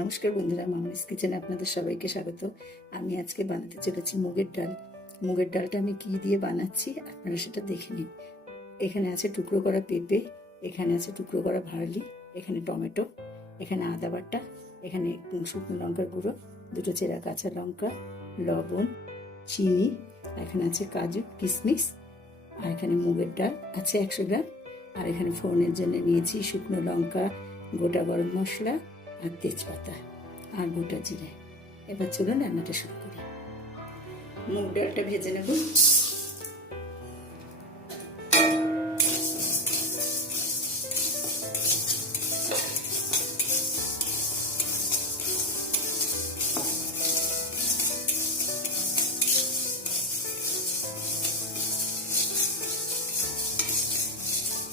নমস্কার বন্ধুরা, মামনিস কিচেনে আপনাদের সবাইকে স্বাগত। আমি আজকে বানাতে চলেছি মুগের ডাল। মুগের ডালটা আমি কি দিয়ে বানাচ্ছি আপনারা সেটা দেখে নিন। এখানে আছে টুকরো করা পেঁপে, এখানে আছে টুকরো করা ভার্লি, এখানে টমেটো, এখানে আদা বাটা, এখানে শুকনো লঙ্কার গুঁড়ো, দুটো চেরা কাঁচা লঙ্কা, লবণ, চিনি, এখানে আছে কাজু, কিশমিশ, আর এখানে মুগের ডাল আছে একশো গ্রাম। আর এখানে ফোড়নের জন্য নিয়েছি শুকনো লঙ্কা, গোটা গরম মশলা আর তেজপাতা আর গোটা জিরে। এবার চলুন রান্নাটা শুরু করি। মুগ ডালটা ভেজে নেব।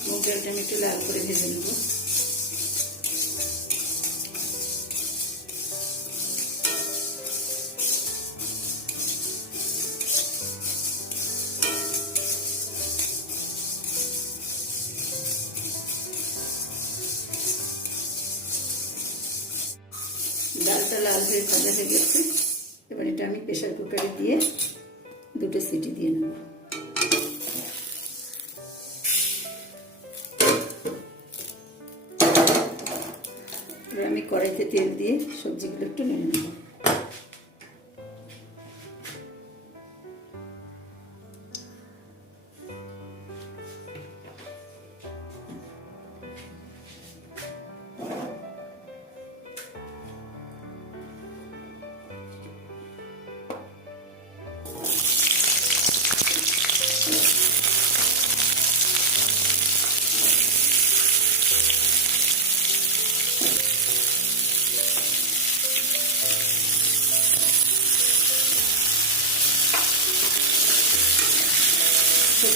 মুগ ডালটা আমি একটু লাল করে ভেজে নেব। লাল হয়ে ভাজা হয়ে গেছে। এবার এটা আমি প্রেশার কুকারে দিয়ে দুটো সিটি দিয়ে নেব। এবার আমি কড়াইতে তেল দিয়ে সবজিগুলো একটু নেড়ে নেব।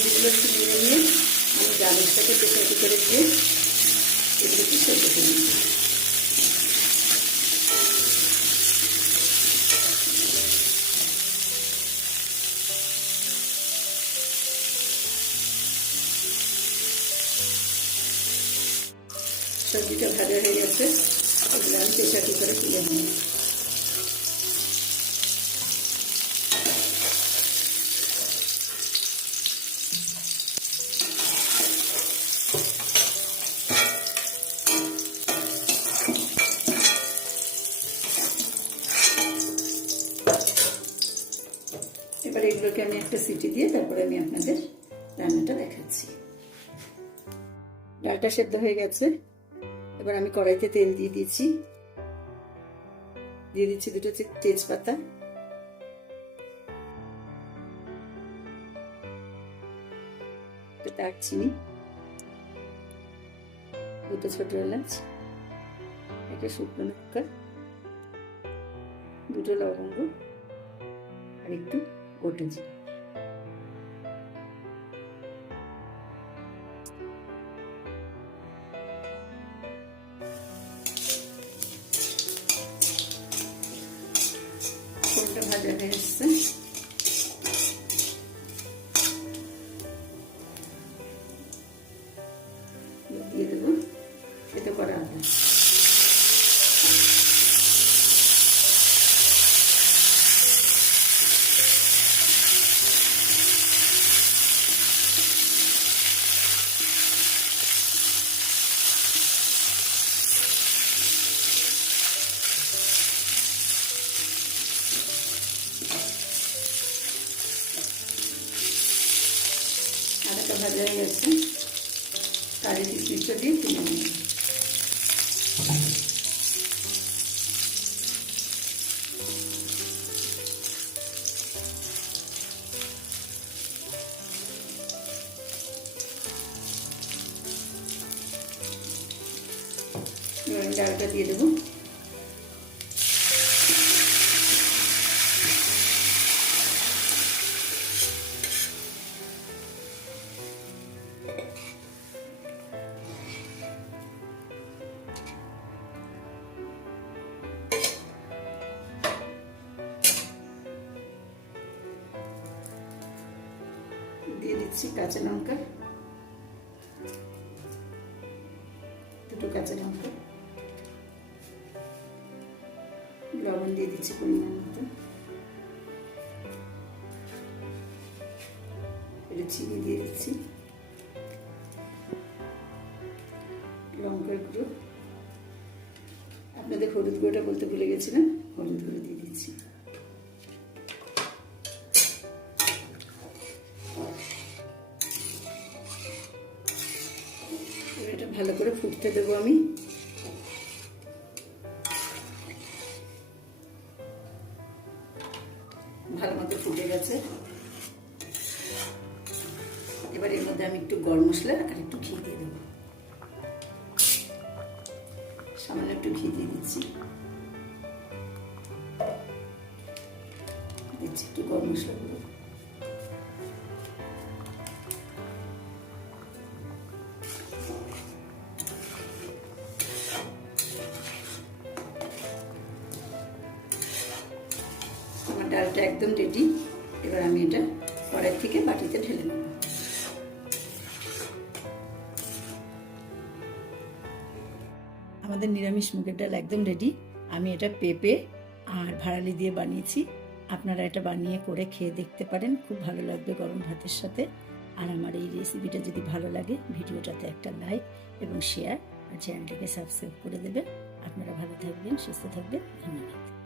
সবজিগুলো একটু নিয়ে নিয়ে আমি ডালের সাথে প্রেশার কুকারে দিয়ে এগুলো একটু সেদ্ধ করে নিই সবজিটা ভাজা হয়ে গেছে এগুলো আমি প্রেশার কুকারে তুলে নিই এগুলোকে আমি একটা সিটি দিয়ে তারপরে আমি আপনাদের রান্নাটা দেখাচ্ছি। ডালটা সেদ্ধ হয়ে গেছে। এবার আমি কড়াইতে তেল দিয়ে দিয়েছি দিয়ে দিচ্ছি দুটো তেজপাতা। দারচিনি। দুটো ছোট এলাচ। একটা শুকনো লঙ্কা। দুটো লবঙ্গ। আর একটু এসছে দিয়ে দেবো। সেটা করা আদাটা ভাজা হয়ে গেছে। কারি কিশমিশটা দিয়ে তুলে নিই। ডালটা দিয়ে দেবো। দিচ্ছি কাঁচা লঙ্কা দুটো কাঁচা লঙ্কা। লবণ দিয়ে দিচ্ছি পরিমাণ মতো। একটু চিনি দিয়ে দিচ্ছি। লঙ্কার গুঁড়ো। আপনাদের হলুদ গুঁড়োটা বলতে ভুলে গেছিলাম, হলুদ গুঁড়ো দিয়ে দিচ্ছি। ভালো করে ফুটতে দেবো আমি। ভালো মতো ফুটে গেছে। এবার এর মধ্যে আমি একটু গরম মশলা আর একটু ঘি দিয়ে দেবো। সামান্য একটু ঘি দিয়ে দিচ্ছি। দিচ্ছি একটু গরম মশলা ডালটা একদম রেডি এবার আমি এটা কড়াই থেকে বাটিতে ঢেলে নেব। আমাদের নিরামিষ মুগের ডাল একদম রেডি আমি এটা পেঁপে আর ভাড়ালি দিয়ে বানিয়েছি। আপনারা এটা বানিয়ে করে খেয়ে দেখতে পারেন। খুব ভালো লাগবে গরম ভাতের সাথে। আর আমার এই রেসিপিটা যদি ভালো লাগে, ভিডিওটাতে একটা লাইক এবং শেয়ার আর চ্যানেলটিকে সাবস্ক্রাইব করে দেবেন। আপনারা ভালো থাকবেন, সুস্থ থাকবেন। ধন্যবাদ।